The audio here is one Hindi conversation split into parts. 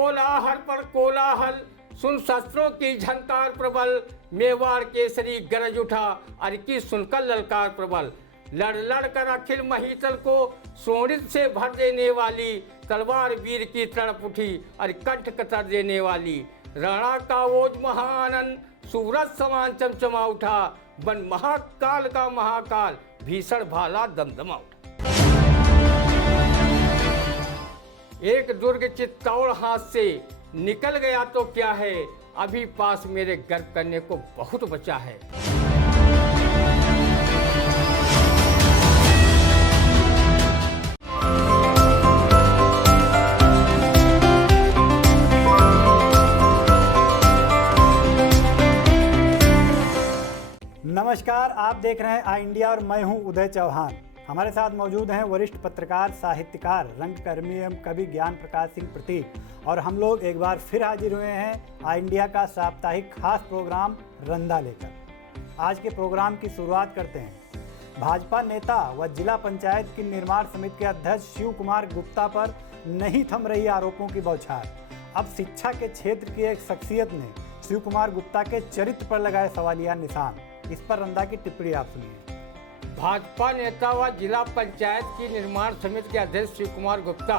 कोलाहल पर कोलाहल, सुन शस्त्रों की झंकार प्रबल, मेवाड़ केसरी गरज उठा, अरे की सुनकर ललकार प्रबल। लड़ लड़ कर अखिल महीतल को शोणित से भर देने वाली, तलवार वीर की तड़प उठी, अरे कंठ कतर देने वाली। राणा का ओज महानन, सूरज समान चमचमा उठा, बन महाकाल का महाकाल, भीषण भाला दमदमा उठा। एक दुर्ग चित्तौड़ हाथ से निकल गया तो क्या है, अभी पास मेरे गर्व करने को बहुत बचा है। नमस्कार, आप देख रहे हैं आई इंडिया और मैं हूं उदय चौहान। हमारे साथ मौजूद हैं वरिष्ठ पत्रकार, साहित्यकार, रंगकर्मी एवं कवि ज्ञान प्रकाश सिंह प्रतीक। और हम लोग एक बार फिर हाजिर हुए हैं आई इंडिया का साप्ताहिक खास प्रोग्राम रंदा लेकर। आज के प्रोग्राम की शुरुआत करते हैं। भाजपा नेता व जिला पंचायत की निर्माण समिति के अध्यक्ष शिव कुमार गुप्ता पर नहीं थम रही आरोपों की बौछार। अब शिक्षा के क्षेत्र की एक शख्सियत ने शिव कुमार गुप्ता के चरित्र पर लगाए सवालिया निशान। इस पर रंदा की टिप्पणी आप सुनिए। भाजपा नेता व जिला पंचायत की निर्माण समिति के अध्यक्ष शिव कुमार गुप्ता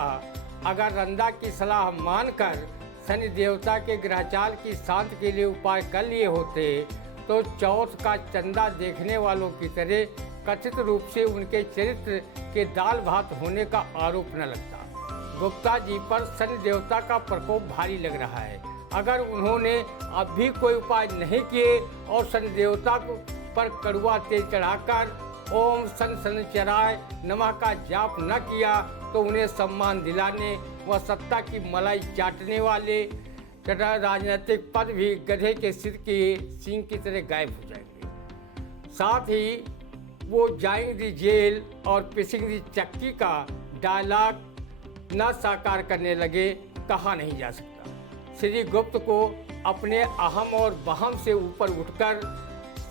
अगर रंदा की सलाह मानकर शनि देवता के ग्रहचाल की शांति के लिए उपाय कर लिए होते तो चौथ का चंदा देखने वालों की तरह कथित रूप से उनके चरित्र के दाल भात होने का आरोप न लगता। गुप्ता जी पर शनि देवता का प्रकोप भारी लग रहा है। अगर उन्होंने अब भी कोई उपाय नहीं किए और शनि देवता पर कड़वा तेल चढ़ाकर ओम शन शनिचराय नमः का जाप न किया तो उन्हें सम्मान दिलाने व सत्ता की मलाई चाटने वाले राजनीतिक पद भी गधे के सिर के सींग की तरह गायब हो जाएंगे। साथ ही वो जाएंगी जेल और पिसेंगी चक्की का डायलॉग न साकार करने लगे, कहा नहीं जा सकता। श्री गुप्त को अपने अहम और बहम से ऊपर उठकर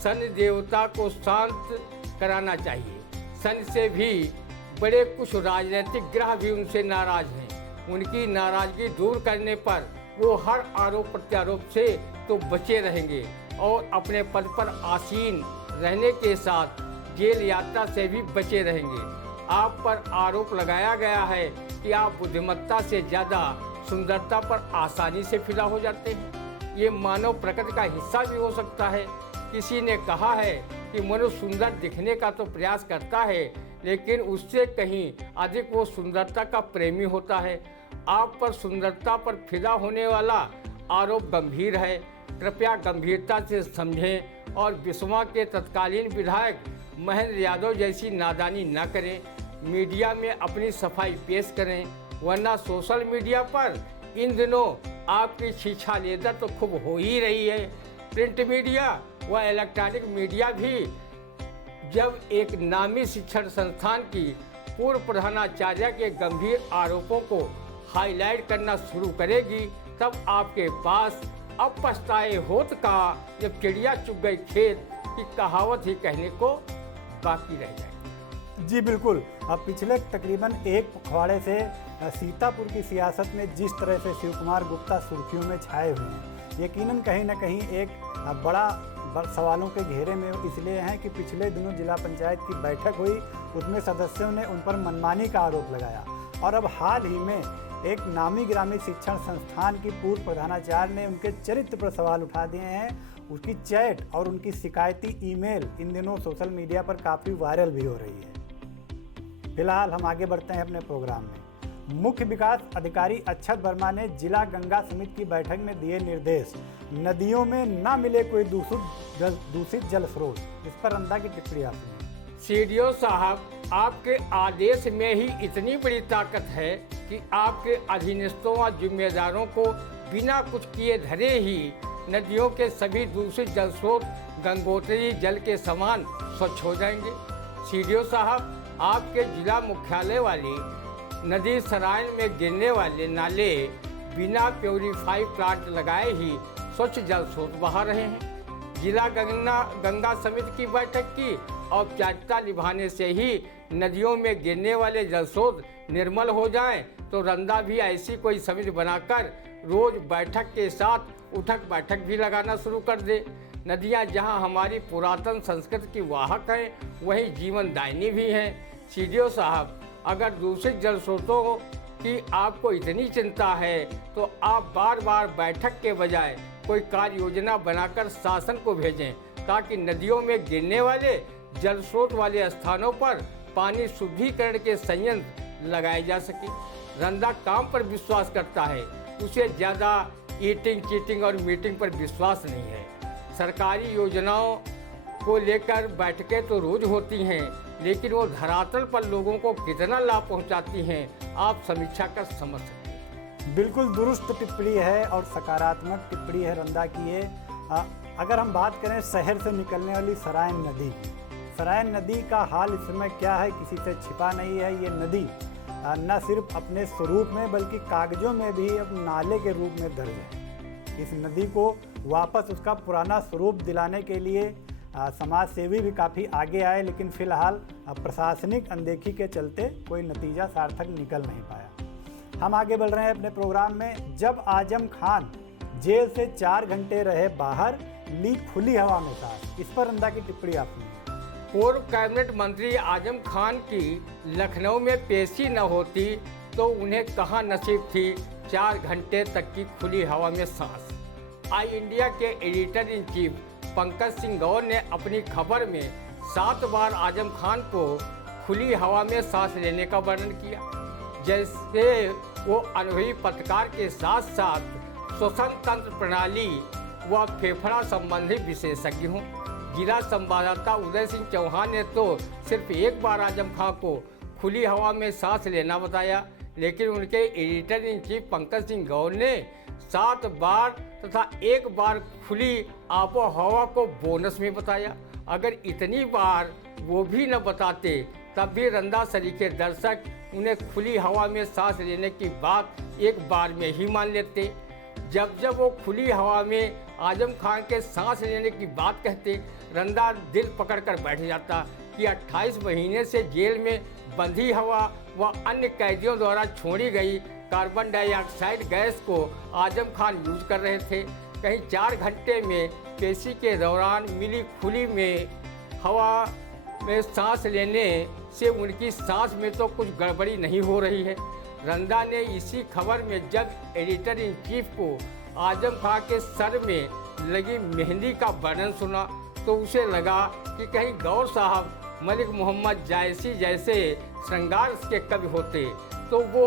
शनि देवता को शांत कराना चाहिए। शनि से भी बड़े कुछ राजनीतिक ग्रह भी उनसे नाराज हैं। उनकी नाराजगी दूर करने पर वो हर आरोप प्रत्यारोप से तो बचे रहेंगे और अपने पद पर आसीन रहने के साथ जेल यात्रा से भी बचे रहेंगे। आप पर आरोप लगाया गया है कि आप बुद्धिमत्ता से ज़्यादा सुंदरता पर आसानी से फिदा हो जाते हैं। ये मानव प्रकृति का हिस्सा भी हो सकता है। किसी ने कहा है कि मनुष्य सुंदर दिखने का तो प्रयास करता है, लेकिन उससे कहीं अधिक वो सुंदरता का प्रेमी होता है। आप पर सुंदरता पर फिदा होने वाला आरोप गंभीर है। कृपया गंभीरता से समझें और बिस्वा के तत्कालीन विधायक महेंद्र यादव जैसी नादानी न करें। मीडिया में अपनी सफाई पेश करें, वरना सोशल मीडिया पर इन दिनों आपकी छीछा लेदर तो खूब हो ही रही है। प्रिंट मीडिया व इलेक्ट्रॉनिक मीडिया भी जब एक नामी शिक्षण संस्थान की पूर्व प्रधानाचार्य के गंभीर आरोपों को हाईलाइट करना शुरू करेगी, तब आपके पास अब पछताए होत का जब चिड़िया चुग गई खेत की कहावत ही कहने को बाकी रह जाए। जी बिल्कुल। अब पिछले तकरीबन एक पखवाड़े से सीतापुर की सियासत में जिस तरह से शिव कुमार गुप्ता सुर्खियों में छाए हुए हैं, यकीनन कहीं न कहीं एक बड़ा सवालों के घेरे में इसलिए हैं कि पिछले दिनों जिला पंचायत की बैठक हुई, उसमें सदस्यों ने उन पर मनमानी का आरोप लगाया। और अब हाल ही में एक नामी ग्रामी शिक्षण संस्थान की पूर्व प्रधानाचार्य ने उनके चरित्र पर सवाल उठा दिए हैं। उसकी चैट और उनकी शिकायती ईमेल इन दिनों सोशल मीडिया पर काफ़ी वायरल भी हो रही है। फिलहाल हम आगे बढ़ते हैं अपने प्रोग्राम में। मुख्य विकास अधिकारी अक्षत वर्मा ने जिला गंगा समिति की बैठक में दिए निर्देश, नदियों में न मिले कोई दूषित जल स्रोत। इस पर रंदा की टिप्पणी आप सुनिए। सीडीओ साहब, आपके आदेश में ही इतनी बड़ी ताकत है कि आपके अधीनस्थों व जिम्मेदारों को बिना कुछ किए धरे ही नदियों के सभी दूषित जल स्रोत गंगोत्री जल के समान स्वच्छ हो जाएंगे। सीडीओ साहब, आपके जिला मुख्यालय वाली नदी सराय में गिरने वाले नाले बिना प्योरीफाई प्लांट लगाए ही स्वच्छ जल स्रोत बहा रहे हैं। जिला गंगा समिति की बैठक की औपचारिकता निभाने से ही नदियों में गिरने वाले जल स्रोत निर्मल हो जाएं, तो रंदा भी ऐसी कोई समिति बनाकर रोज बैठक के साथ उठक बैठक भी लगाना शुरू कर दे। नदियाँ जहाँ हमारी पुरातन संस्कृति की वाहक हैं, वहीं जीवनदायिनी भी हैं। सीडीओ साहब, अगर दूषित जल स्रोतों की आपको इतनी चिंता है तो आप बार बार बैठक के बजाय कोई कार्य योजना बनाकर शासन को भेजें, ताकि नदियों में गिरने वाले जल स्रोत वाले स्थानों पर पानी शुद्धिकरण के संयंत्र लगाए जा सके। रंदा काम पर विश्वास करता है, उसे ज़्यादा ईटिंग, चीटिंग और मीटिंग पर विश्वास नहीं है। सरकारी योजनाओं को लेकर बैठकें तो रोज होती हैं, लेकिन वो धरातल पर लोगों को कितना लाभ पहुंचाती हैं, आप समीक्षा कर समझ सकते हैं। बिल्कुल दुरुस्त टिप्पणी है और सकारात्मक टिप्पणी है रंदा की ये। अगर हम बात करें शहर से निकलने वाली सरायन नदी की, सरायन नदी का हाल इस समय क्या है किसी से छिपा नहीं है। ये नदी न सिर्फ अपने स्वरूप में बल्कि कागजों में भी अब नाले के रूप में दर्ज है। इस नदी को वापस उसका पुराना स्वरूप दिलाने के लिए समाज सेवी भी काफ़ी आगे आए, लेकिन फिलहाल प्रशासनिक अनदेखी के चलते कोई नतीजा सार्थक निकल नहीं पाया। हम आगे बढ़ रहे हैं अपने प्रोग्राम में। जब आजम खान जेल से 4 घंटे रहे बाहर, ली खुली हवा में सांस, इस पर रंदा की टिप्पणी आप सुनिए। पूर्व कैबिनेट मंत्री आजम खान की लखनऊ में पेशी न होती तो उन्हें कहाँ नसीब थी 4 घंटे तक की खुली हवा में सांस। आई इंडिया के editor in chief Pankaj Singh Gaur ने अपनी खबर में 7 बार आजम खान को खुली हवा में सांस लेने का वर्णन किया, जैसे वो अनुभवी पत्रकार के साथ साथ श्वसन तंत्र प्रणाली व फेफड़ा संबंधी विशेषज्ञ हों। जिला संवाददाता उदय सिंह चौहान ने तो सिर्फ 1 बार आजम खान को खुली हवा में सांस लेना बताया, लेकिन उनके editor in chief Pankaj Singh Gaur ने 7 बार तथा 1 बार खुली आबो हवा को बोनस में बताया। अगर इतनी बार वो भी न बताते तब भी रंदा सरीखे दर्शक उन्हें खुली हवा में सांस लेने की बात 1 बार में ही मान लेते। जब वो खुली हवा में आजम खान के सांस लेने की बात कहते, रंदा दिल पकड़कर बैठ जाता कि 28 महीने से जेल में बंधी हवा व अन्य कैदियों द्वारा छोड़ी गई कार्बन डाइऑक्साइड गैस को आजम खान यूज कर रहे थे। कहीं 4 घंटे में पेशी के दौरान मिली खुली में हवा में सांस लेने से उनकी सांस में तो कुछ गड़बड़ी नहीं हो रही है। रंदा ने इसी खबर में जब एडिटर इन चीफ को आजम खान के सर में लगी मेहंदी का वर्णन सुना तो उसे लगा कि कहीं गौर साहब मलिक मोहम्मद जायसी जैसे श्रृंगार के कवि होते तो वो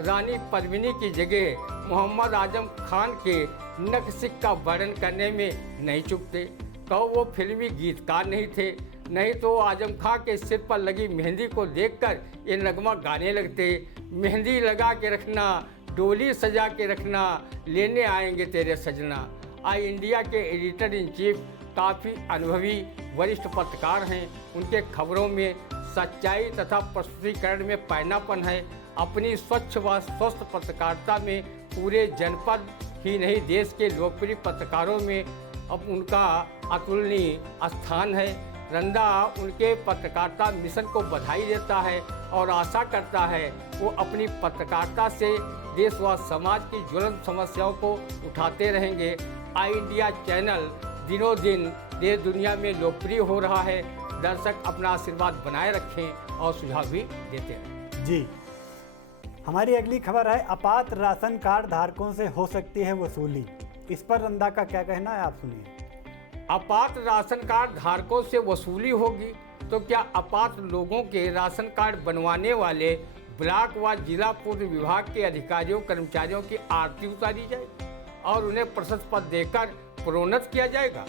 रानी पद्मिनी की जगह मोहम्मद आजम खान के नक्शिक का वर्णन करने में नहीं चूकते। कहो वो फिल्मी गीतकार नहीं थे, नहीं तो आजम खान के सिर पर लगी मेहंदी को देखकर ये नगमा गाने लगते। मेहंदी लगा के रखना, डोली सजा के रखना, लेने आएंगे तेरे सजना। आई इंडिया के एडिटर इन चीफ काफ़ी अनुभवी वरिष्ठ पत्रकार हैं। उनके खबरों में सच्चाई तथा प्रस्तुतिकरण में पैनापन है। अपनी स्वच्छ व स्वस्थ पत्रकारिता में पूरे जनपद ही नहीं देश के लोकप्रिय पत्रकारों में अब उनका अतुलनीय स्थान है। रंदा उनके पत्रकारिता मिशन को बधाई देता है और आशा करता है वो अपनी पत्रकारिता से देश व समाज की ज्वलंत समस्याओं को उठाते रहेंगे। आई इंडिया चैनल दिनों दिन देश दुनिया में लोकप्रिय हो रहा है। दर्शक अपना आशीर्वाद बनाए रखें और सुझाव भी देते रहें। जी, हमारी अगली खबर है आपात राशन कार्ड धारकों से हो सकती है वसूली। इस पर रंदा का क्या कहना है, आप सुनिए। आपात राशन कार्ड धारकों से वसूली होगी तो क्या आपात लोगों के राशन कार्ड बनवाने वाले ब्लॉक व जिला पूर्व विभाग के अधिकारियों कर्मचारियों की आरती उतारी जाएगी और उन्हें प्रशस्ति पद देकर प्रोन्नत किया जाएगा?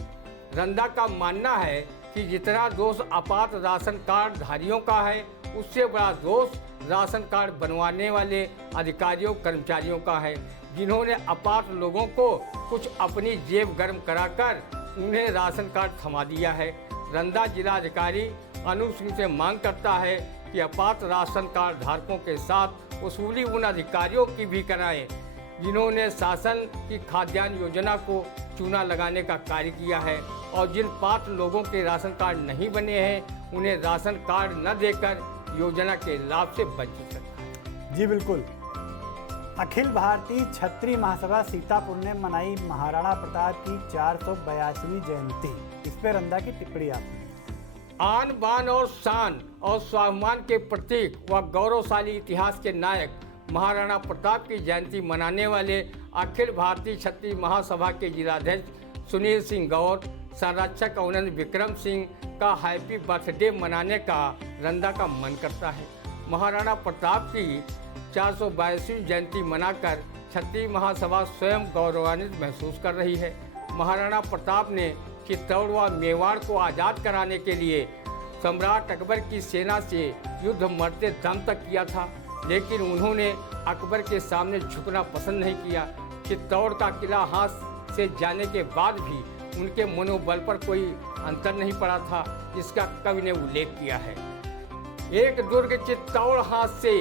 रंदा का मानना है कि जितना दोष आपात राशन कार्ड धारियों का है, उससे बड़ा दोष राशन कार्ड बनवाने वाले अधिकारियों कर्मचारियों का है, जिन्होंने आपात लोगों को कुछ अपनी जेब गर्म कराकर उन्हें राशन कार्ड थमा दिया है। रंदा जिलाधिकारी अनूप सिंह से मांग करता है कि आपात राशन कार्ड धारकों के साथ वसूली उन अधिकारियों की भी कराएं जिन्होंने शासन की खाद्यान्न योजना को चूना लगाने का कार्य किया है और जिन पात्र लोगों के राशन कार्ड नहीं बने हैं उन्हें राशन कार्ड न देकर योजना के लाभ से वंचित रखा है। जी बिल्कुल, अखिल भारतीय क्षत्रिय महासभा सीतापुर ने मनाई महाराणा प्रताप की 482वीं जयंती। इस पे रंदा की टिप्पणी आपने। आन बान और शान और स्वाभिमान के प्रतीक व गौरवशाली इतिहास के नायक महाराणा प्रताप की जयंती मनाने वाले अखिल भारतीय क्षत्रिय महासभा के जिलाध्यक्ष सुनील सिंह गौर, संरक्षक अवनंद विक्रम सिंह का हैप्पी बर्थडे मनाने का रंदा का मन करता है। महाराणा प्रताप की 482वीं जयंती मनाकर क्षत्रिय महासभा स्वयं गौरवान्वित महसूस कर रही है। महाराणा प्रताप ने चित्तौड़ व मेवाड़ को आज़ाद कराने के लिए सम्राट अकबर की सेना से युद्ध मरते दम तक किया था, लेकिन उन्होंने अकबर के सामने झुकना पसंद नहीं किया। चित्तौड़ का किला हाथ से जाने के बाद भी उनके मनोबल पर कोई अंतर नहीं पड़ा था, इसका कवि ने उल्लेख किया है। एक दुर्ग चित्तौड़ हाथ से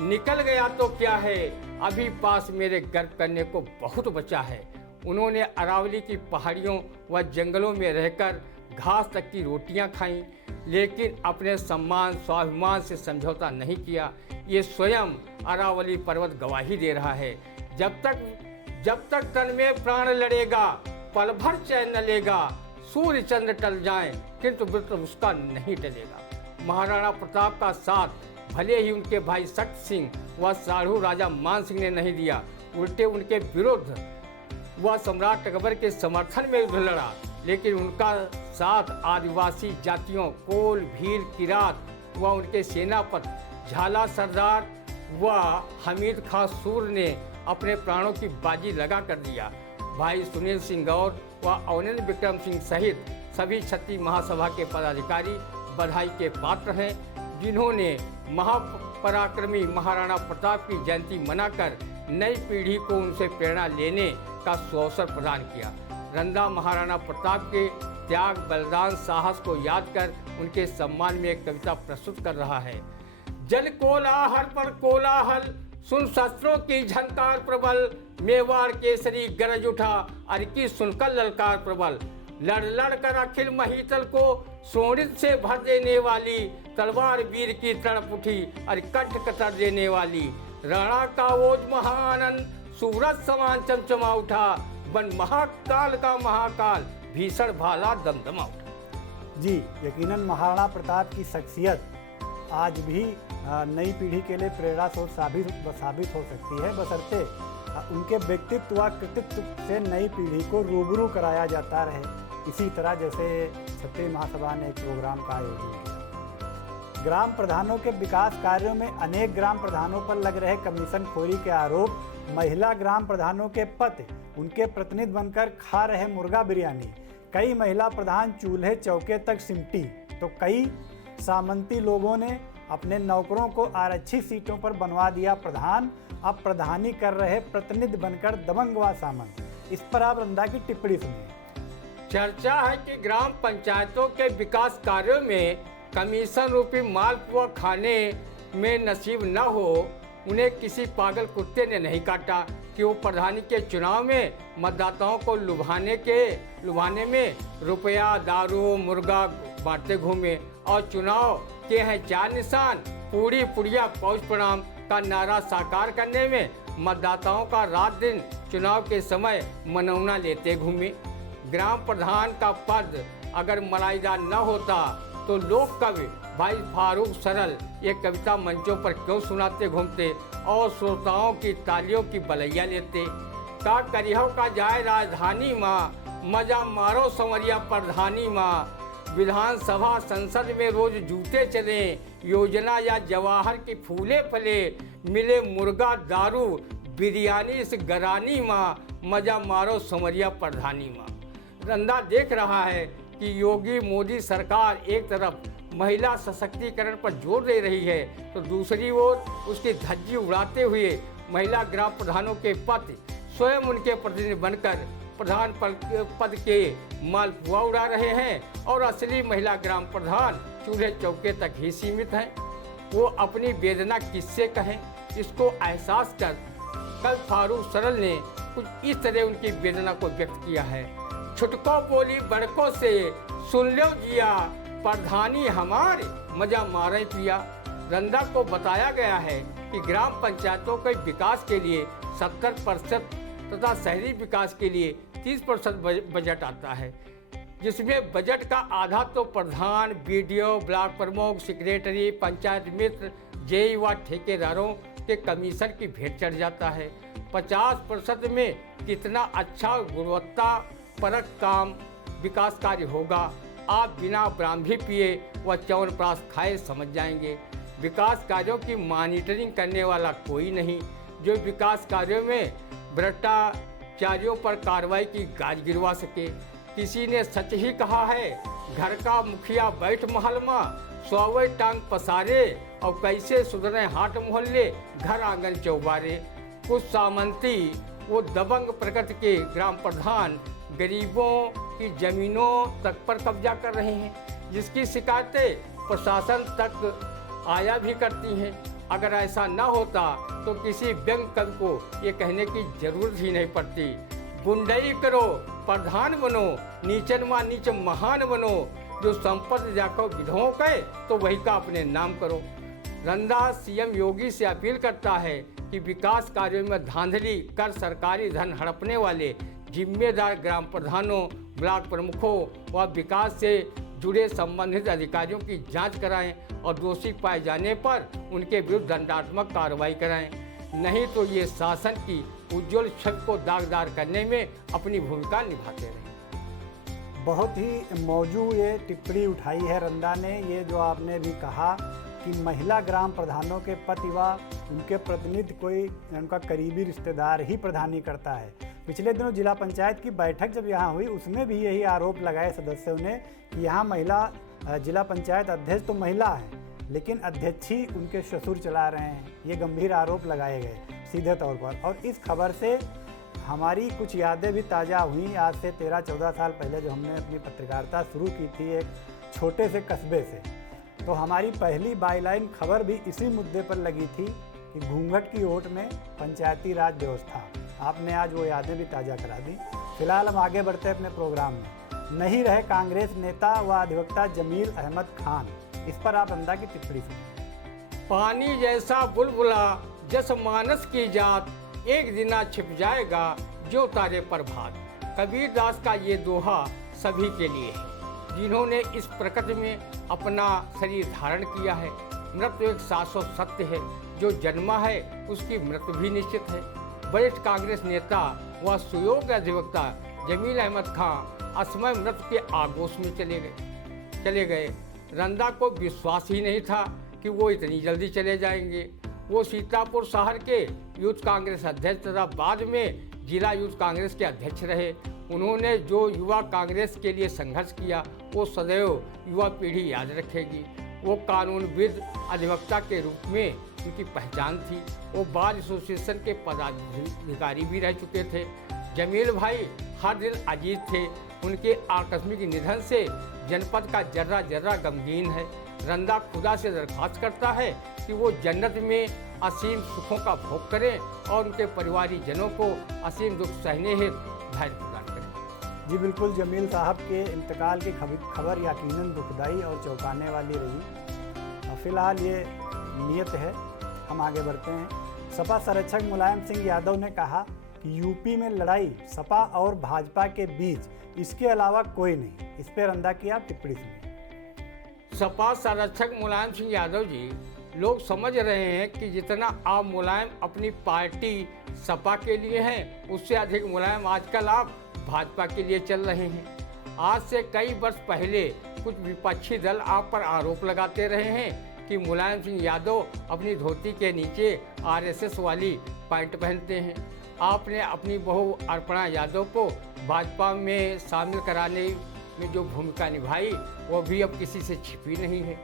निकल गया तो क्या है, अभी पास मेरे गर्व करने को बहुत बचा है। उन्होंने अरावली की पहाड़ियों व जंगलों में रहकर घास तक की रोटियां खाईं, लेकिन अपने सम्मान स्वाभिमान से समझौता नहीं किया। ये स्वयं अरावली पर्वत गवाही दे रहा है। जब तक तन में प्राण लड़ेगा, पल भर चैन न लेगा। सूर्य चंद्र टल जाएं, किंतु व्रत उसका नहीं टलेगा। महाराणा प्रताप का साथ भले ही उनके भाई सख्त सिंह व साढ़ू राजा मान सिंह ने नहीं दिया, उल्टे उनके विरुद्ध वह सम्राट अकबर के समर्थन में युद्ध लड़ा, लेकिन उनका साथ आदिवासी जातियों कोल, भील, किरात व उनके सेनापति झाला सरदार व हमीद खां सूर ने अपने प्राणों की बाजी लगा कर दिया। भाई सुनील सिंह गौर व अवनंद विक्रम सिंह सहित सभी क्षत्रिय महासभा के पदाधिकारी बधाई के पात्र हैं, जिन्होंने महापराक्रमी महाराणा प्रताप की जयंती मनाकर नई पीढ़ी को उनसे प्रेरणा लेने का सुअवसर प्रदान किया। रंदा महाराणा प्रताप के त्याग, बलिदान, साहस को याद कर उनके सम्मान में एक कविता प्रस्तुत कर रहा है। जल कोलाहल पर कोलाहल, सुन शस्त्रों की झंकार प्रबल। मेवाड़ केसरी गरज उठा, अरकी सुनकर ललकार प्रबल। लड़ लड़ कर अखिल महितल को सोनित से भर देने वाली। तलवार वीर की तड़प उठी, अरे कंठ कतर देने वाली। राणा का ओज महानंद, सूरज समान चमचमा उठा। बन महाकाल का महाकाल, भीषण भाला दमदमा उठा। जी, यकीनन महाराणा प्रताप की शख्सियत आज भी नई पीढ़ी के लिए प्रेरणा स्रोत साबित हो सकती है, बशर्ते उनके व्यक्तित्व व कृतित्व से नई पीढ़ी को रूबरू कराया जाता रहे। इसी तरह जैसे क्षत्रिय महासभा ने एक प्रोग्राम का आयोजन किया। ग्राम प्रधानों के विकास कार्यों में अनेक ग्राम प्रधानों पर लग रहे कमीशन खोरी के आरोप। महिला ग्राम प्रधानों के पति उनके प्रतिनिधि बनकर खा रहे मुर्गा बिरयानी। कई महिला प्रधान चूल्हे चौके तक सिमटी, तो कई सामंती लोगों ने अपने नौकरों को आरक्षित सीटों पर बनवा दिया प्रधान। अब प्रधानी कर रहे प्रतिनिधि बनकर दबंग व सामंत। इस पर आप रंदा की टिप्पणी सुनिए। चर्चा है कि ग्राम पंचायतों के विकास कार्यों में कमीशन रूपी मालपुआ खाने में नसीब न हो, उन्हें किसी पागल कुत्ते ने नहीं काटा कि वो प्रधानी के चुनाव में मतदाताओं को लुभाने में रुपया, दारू, मुर्गा बांटते घूमे। और चुनाव के हैं चार निशान, पूरी पुड़िया पौष प्रणाम का नारा साकार करने में मतदाताओं का रात दिन चुनाव के समय मनौना लेते घूमे। ग्राम प्रधान का पद अगर मलाईदार न होता तो लोक कवि भाई फारूक सरल ये कविता मंचों पर क्यों सुनाते घूमते और श्रोताओं की तालियों की बलैया लेते। का करिहो का जाए राजधानी माँ, मजा मारो संवरिया प्रधानी माँ। विधानसभा संसद में रोज जूते चले, योजना या जवाहर की फूले फले। मिले मुर्गा, दारू, बिरयानी इस गरानी माँ, मजा मारो संवरिया प्रधानी माँ। रंदा देख रहा है कि योगी मोदी सरकार एक तरफ महिला सशक्तिकरण पर जोर दे रही है, तो दूसरी ओर उसकी धज्जी उड़ाते हुए महिला ग्राम प्रधानों के पति स्वयं उनके प्रतिनिधि बनकर प्रधान पद के मालपुआ उड़ा रहे हैं और असली महिला ग्राम प्रधान चूल्हे चौके तक ही सीमित हैं। वो अपनी वेदना किससे कहें, इसको एहसास कर कल फारूक सरल ने कुछ इस तरह उनकी वेदना को व्यक्त किया है। छुटको बोली बड़कों से, सुन लो जिया, प्रधानी हमारे मजा मारे पिया। रंदा को बताया गया है कि ग्राम पंचायतों के विकास के लिए 70% तथा शहरी विकास के लिए 30% बजट आता है, जिसमें बजट का आधा तो प्रधान, बीडीओ, ब्लॉक प्रमुख, सेक्रेटरी, पंचायत मित्र, जेई व ठेकेदारों के कमीशन की भेंट चढ़ जाता है। 50% में कितना अच्छा गुणवत्ता परक काम विकास कार्य होगा, आप बिना ब्राह्मी पिए व च्यवनप्राश खाए समझ जाएंगे। विकास कार्यों की मॉनिटरिंग करने वाला कोई नहीं, जो विकास कार्यों में भ्रष्टाचारियों पर कार्रवाई की गाज गिरवा सके। किसी ने सच ही कहा है, घर का मुखिया बैठ महल में, सौवे टांग पसारे और कैसे सुधरे हाट मोहल्ले, घर आंगन चौबारे। कुछ सामंती वो दबंग प्रकृति के ग्राम प्रधान गरीबों की जमीनों तक पर कब्जा कर रहे हैं, जिसकी शिकायतें प्रशासन तक आया भी करती हैं। अगर ऐसा न होता तो किसी व्यंग कवि को ये कहने की जरूरत ही नहीं पड़ती। गुंडई करो, प्रधान बनो, नीचन व नीच महान बनो, जो संपत्ति जाको विधवों कहे तो वही का अपने नाम करो। रंदा सीएम योगी से अपील करता है कि विकास कार्यों में धांधली कर सरकारी धन हड़पने वाले जिम्मेदार ग्राम प्रधानों, ब्लॉक प्रमुखों व विकास से जुड़े संबंधित अधिकारियों की जांच कराएं और दोषी पाए जाने पर उनके विरुद्ध दंडात्मक कार्रवाई कराएं। नहीं तो ये शासन की उज्जवल छवि को दागदार करने में अपनी भूमिका निभाते रहें। बहुत ही मौजू ये टिप्पणी उठाई है रंदा ने। ये जो आपने भी कहा कि महिला ग्राम प्रधानों के पति व उनके प्रतिनिधि कोई उनका करीबी रिश्तेदार ही प्रधानी करता है। पिछले दिनों जिला पंचायत की बैठक जब यहाँ हुई, उसमें भी यही आरोप लगाए सदस्यों ने कि यहाँ महिला जिला पंचायत अध्यक्ष तो महिला है, लेकिन अध्यक्ष ही उनके ससुर चला रहे हैं। ये गंभीर आरोप लगाए गए सीधे तौर पर। और इस खबर से हमारी कुछ यादें भी ताज़ा हुई। आज से 13-14 साल पहले जो हमने अपनी पत्रकारिता शुरू की थी एक छोटे से कस्बे से, तो हमारी पहली बाईलाइन खबर भी इसी मुद्दे पर लगी थी कि घूंघट की ओट में पंचायती राज व्यवस्था। आपने आज वो यादें भी ताज़ा करा दी। फिलहाल हम आगे बढ़ते हैं अपने प्रोग्राम में। नहीं रहे कांग्रेस नेता व अधिवक्ता जमील अहमद खान, इस पर आप रंदा की टिप्पणी सुनिए। पानी जैसा बुलबुला जस मानस की जात, एक दिना छिप जाएगा जो तारे पर भात। कबीर दास का ये दोहा सभी के लिए है जिन्होंने इस प्रकृति में अपना शरीर धारण किया है। मृत्यु एक शाश्वत सत्य है, जो जन्मा है उसकी मृत्यु भी निश्चित है। वरिष्ठ कांग्रेस नेता व सुयोग्य अधिवक्ता जमील अहमद खान असमय मृत्यु के आगोश में चले गए। रंदा को विश्वास ही नहीं था कि वो इतनी जल्दी चले जाएंगे। वो सीतापुर शहर के यूथ कांग्रेस अध्यक्ष तथा बाद में जिला यूथ कांग्रेस के अध्यक्ष रहे। उन्होंने जो युवा कांग्रेस के लिए संघर्ष किया वो सदैव युवा पीढ़ी याद रखेगी। वो कानूनविद अधिवक्ता के रूप में उनकी पहचान थी। वो बार एसोसिएशन के पदाधिकारी भी रह चुके थे। जमील भाई हर दिल अजीज थे। उनके आकस्मिक निधन से जनपद का जर्रा जर्रा गमगीन है। रंदा खुदा से दरख्वास्त करता है कि वो जन्नत में असीम सुखों का भोग करें और उनके परिवारीजनों को असीम दुख सहने हेतु धैर्य प्रदान करें। जी बिल्कुल, जमील साहब के इंतकाल की खबर यकीनन दुखदाई और चौंकाने वाली रही। फिलहाल ये नियत है। हम आगे बढ़ते हैं। सपा संरक्षक मुलायम सिंह यादव ने कहा कि यूपी में लड़ाई सपा और भाजपा के बीच, इसके अलावा कोई नहीं। इस पर रंदा की आप टिप्पणी सुनिए। सपा संरक्षक मुलायम सिंह यादव जी, लोग समझ रहे हैं कि जितना आप मुलायम अपनी पार्टी सपा के लिए हैं, उससे अधिक मुलायम आजकल आप भाजपा के लिए चल रहे हैं। आज से कई वर्ष पहले कुछ विपक्षी दल आप पर आरोप लगाते रहे हैं कि मुलायम सिंह यादव अपनी धोती के नीचे आरएसएस वाली पैंट पहनते हैं। आपने अपनी बहू अर्पणा यादव को भाजपा में शामिल कराने में जो भूमिका निभाई वो भी अब किसी से छिपी नहीं है।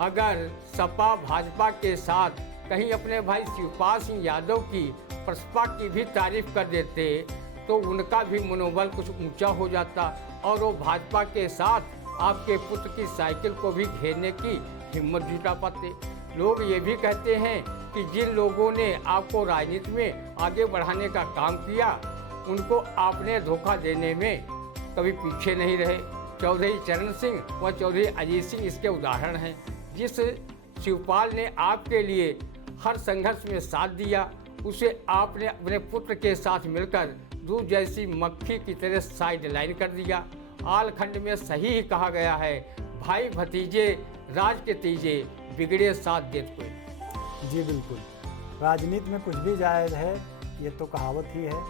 अगर सपा भाजपा के साथ कहीं अपने भाई शिवपाल सिंह यादव की प्रसपा की भी तारीफ कर देते तो उनका भी मनोबल कुछ ऊंचा हो जाता और वो भाजपा के साथ आपके पुत्र की साइकिल को भी घेरने की हिम्मत जुटा पाते। लोग ये भी कहते हैं कि जिन लोगों ने आपको राजनीति में आगे बढ़ाने का काम किया, उनको आपने धोखा देने में कभी पीछे नहीं रहे। चौधरी चरण सिंह व चौधरी अजीत सिंह इसके उदाहरण हैं। जिस शिवपाल ने आपके लिए हर संघर्ष में साथ दिया। उसे आपने अपने पुत्र के साथ मिलकर दूध जैसी मक्खी की तरह साइडलाइन कर दिया। आलखंड में सही ही कहा गया है, भाई भतीजे राज के तीजे, बिगड़े साथ देत कोई। जी बिल्कुल, राजनीति में कुछ भी जायज़ है, ये तो कहावत ही है।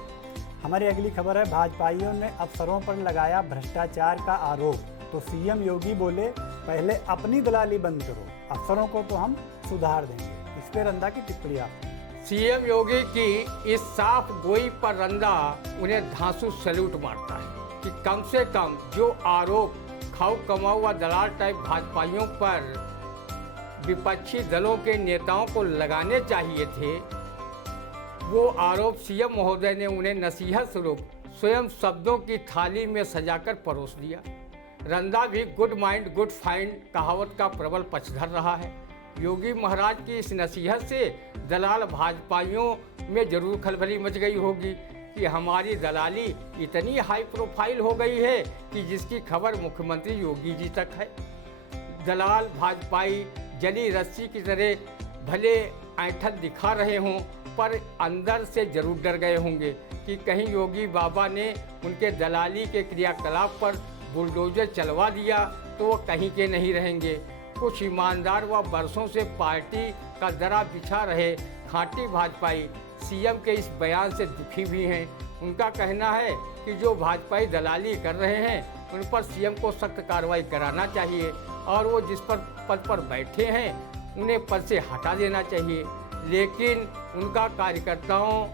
हमारी अगली खबर है, भाजपाइयों ने अफसरों पर लगाया भ्रष्टाचार का आरोप। तो सीएम योगी बोले, पहले अपनी दलाली बंद करो, अफसरों को तो हम सुधार देंगे। इस पर रंदा की टिप्पणी आप। सीएम योगी की इस साफ गोई पर रंदा उन्हें धांसू सैल्यूट मारता है कि कम से कम जो आरोप खाऊ कमाऊ व दलाल टाइप भाजपाइयों पर विपक्षी दलों के नेताओं को लगाने चाहिए थे, वो आरोप सीएम महोदय ने उन्हें नसीहत स्वरूप स्वयं शब्दों की थाली में सजाकर परोस दिया। रंदा भी गुड माइंड गुड फाइंड कहावत का प्रबल पक्षधर रहा है। योगी महाराज की इस नसीहत से दलाल भाजपाइयों में जरूर खलबली मच गई होगी कि हमारी दलाली इतनी हाई प्रोफाइल हो गई है कि जिसकी खबर मुख्यमंत्री योगी जी तक है। दलाल भाजपाई जली रस्सी की तरह भले ऐंठन दिखा रहे हों, पर अंदर से जरूर डर गए होंगे कि कहीं योगी बाबा ने उनके दलाली के क्रियाकलाप पर बुलडोजर चलवा दिया तो वो कहीं के नहीं रहेंगे। कुछ ईमानदार व बरसों से पार्टी का दरा बिछा रहे खांटी भाजपाई सीएम के इस बयान से दुखी भी हैं। उनका कहना है कि जो भाजपाई दलाली कर रहे हैं उन पर सीएम को सख्त कार्रवाई कराना चाहिए और वो जिस पर पद पर बैठे हैं उन्हें पद से हटा देना चाहिए, लेकिन उनका कार्यकर्ताओं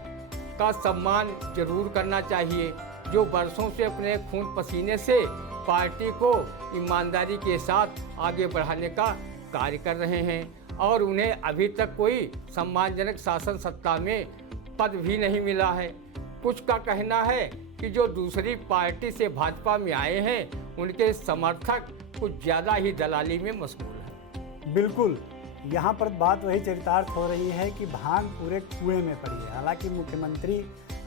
का सम्मान जरूर करना चाहिए जो बरसों से अपने खून पसीने से पार्टी को ईमानदारी के साथ आगे बढ़ाने का कार्य कर रहे हैं और उन्हें अभी तक कोई सम्मानजनक शासन सत्ता में पद भी नहीं मिला है। कुछ का कहना है कि जो दूसरी पार्टी से भाजपा में आए हैं उनके समर्थक कुछ ज़्यादा ही दलाली में मशगूल हैं। बिल्कुल, यहाँ पर बात वही चरितार्थ हो रही है कि भांग पूरे कुएं में पड़ी है। हालांकि मुख्यमंत्री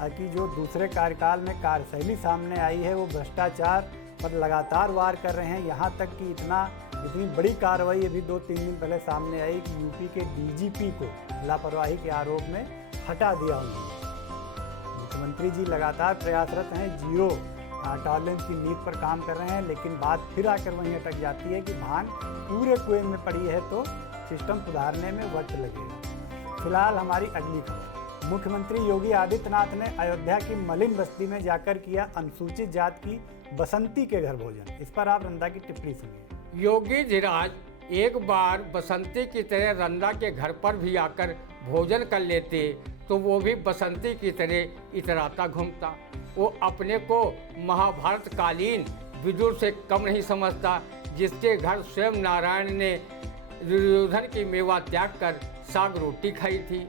की जो दूसरे कार्यकाल में कार्यशैली सामने आई है वो भ्रष्टाचार पर लगातार वार कर रहे हैं। यहाँ तक कि इतनी बड़ी कार्रवाई अभी 2-3 दिन पहले सामने आई कि यूपी के डीजीपी को लापरवाही के आरोप में हटा दिया उन्होंने। मुख्यमंत्री जी लगातार प्रयासरत हैं, जीरो टॉलरेंस की नीति पर काम कर रहे हैं, लेकिन बात फिर आकर वहीं अटक जाती है कि भांग पूरे कुएं में पड़ी है तो सिस्टम सुधारने में वक्त लगेगा। फिलहाल हमारी अगली खबर, मुख्यमंत्री योगी आदित्यनाथ ने अयोध्या की मलिन बस्ती में जाकर किया अनुसूचित जात की बसंती के घर भोजन। इस पर आप रंदा की टिप्पणी सुनिए। योगी धीराज एक बार बसंती की तरह रंदा के घर पर भी आकर भोजन कर लेते तो वो भी बसंती की तरह इतराता घूमता। वो अपने को महाभारत कालीन विदुर से कम नहीं समझता जिसके घर स्वयं नारायण ने दुर्योधन की मेवा त्याग कर साग रोटी खाई थी।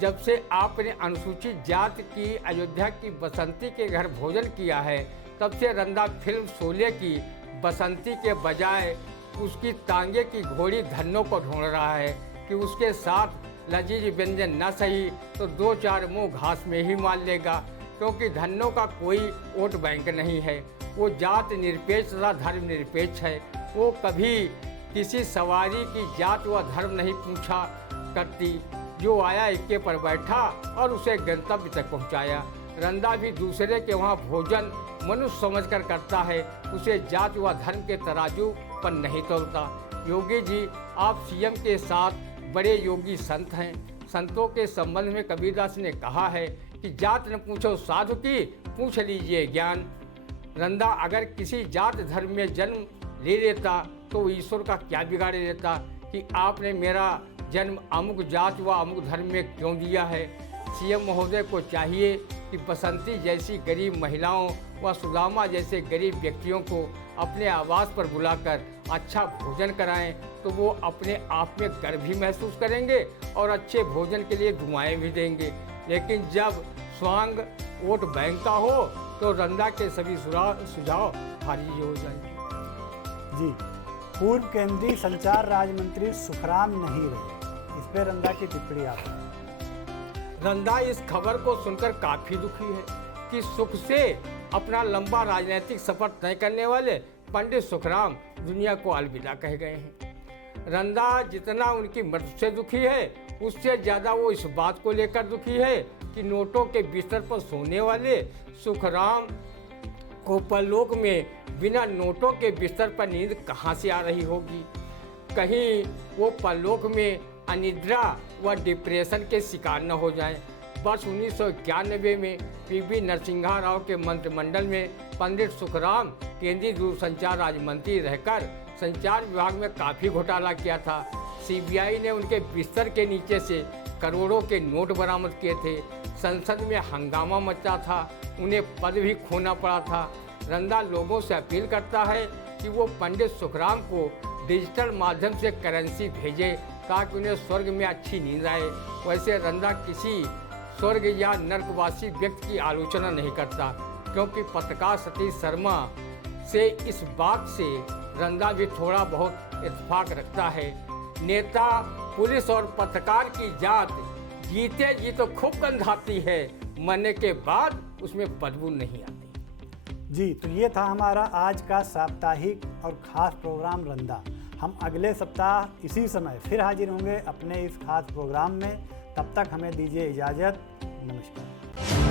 जब से आपने अनुसूचित जात की अयोध्या की बसंती के घर भोजन किया है तब से रंदा फिल्म शोले की बसंती के बजाय उसकी तांगे की घोड़ी धन्नों को ढूंढ रहा है कि उसके साथ लजीज व्यंजन न सही तो 2-4 मुंह घास में ही मार लेगा, क्योंकि धन्नों का कोई वोट बैंक नहीं है। वो जात निरपेक्ष तथा धर्म निरपेक्ष है। वो कभी किसी सवारी की जात व धर्म नहीं पूछा करती, जो आया इक्के पर बैठा और उसे गंतव्य तक पहुंचाया। रंदा भी दूसरे के वहाँ भोजन मनुष्य समझकर करता है, उसे जात व धर्म के तराजू पर नहीं तोलता। योगी जी, आप सीएम के साथ बड़े योगी संत हैं। संतों के संबंध में कबीरदास ने कहा है कि जात न पूछो साधु की, पूछ लीजिए ज्ञान। रंदा अगर किसी जात धर्म में जन्म ले लेता तो ईश्वर का क्या बिगाड़े देता कि आपने मेरा जन्म अमुक जात व अमुक धर्म में क्यों दिया है। सीएम महोदय को चाहिए कि बसंती जैसी गरीब महिलाओं व सुदामा जैसे गरीब व्यक्तियों को अपने आवास पर बुलाकर अच्छा भोजन कराएं तो वो अपने आप में गर्व भी महसूस करेंगे और अच्छे भोजन के लिए दुआएं भी देंगे। लेकिन जब स्वांग वोट बैंक का हो तो रंदा के सभी सुझाव खारिज हो जाएंगे। जी, पूर्व केंद्रीय संचार राज्य मंत्री सुखराम नहीं रहे, इस पर रंदा की टिप्पणी आप। रंदा इस खबर को सुनकर काफी दुखी है कि सुख से अपना लंबा राजनीतिक सफर तय करने वाले पंडित सुखराम दुनिया को अलविदा कह गए हैं। रंदा जितना उनकी मृत्यु से दुखी है उससे ज़्यादा वो इस बात को लेकर दुखी है कि नोटों के बिस्तर पर सोने वाले सुखराम को परलोक में बिना नोटों के बिस्तर पर नींद कहाँ से आ रही होगी। कहीं वो परलोक में अनिद्रा व डिप्रेशन के शिकार न हो जाएं। वर्ष 1991 में पीवी नरसिम्हा राव के मंत्रिमंडल में पंडित सुखराम केंद्रीय दूरसंचार राज्य मंत्री रहकर संचार विभाग में काफ़ी घोटाला किया था। सीबीआई ने उनके बिस्तर के नीचे से करोड़ों के नोट बरामद किए थे। संसद में हंगामा मचा था, उन्हें पद भी खोना पड़ा था। रंदा लोगों से अपील करता है कि वो पंडित सुखराम को डिजिटल माध्यम से करेंसी भेजे ताकि उन्हें स्वर्ग में अच्छी नींद आए। वैसे रंदा किसी स्वर्ग या नर्कवासी व्यक्ति की आलोचना नहीं करता, क्योंकि पत्रकार सतीश शर्मा से इस बात से रंदा भी थोड़ा बहुत इत्तेफाक रखता है। नेता, पुलिस और पत्रकार की जात जीते जी तो खूब गंधाती है, मरने के बाद उसमें बदबू नहीं आती। जी, तो ये था हमारा आज का साप्ताहिक और ख़ास प्रोग्राम रंदा। हम अगले सप्ताह इसी समय फिर हाजिर होंगे अपने इस खास प्रोग्राम में। तब तक हमें दीजिए इजाज़त। नमस्कार।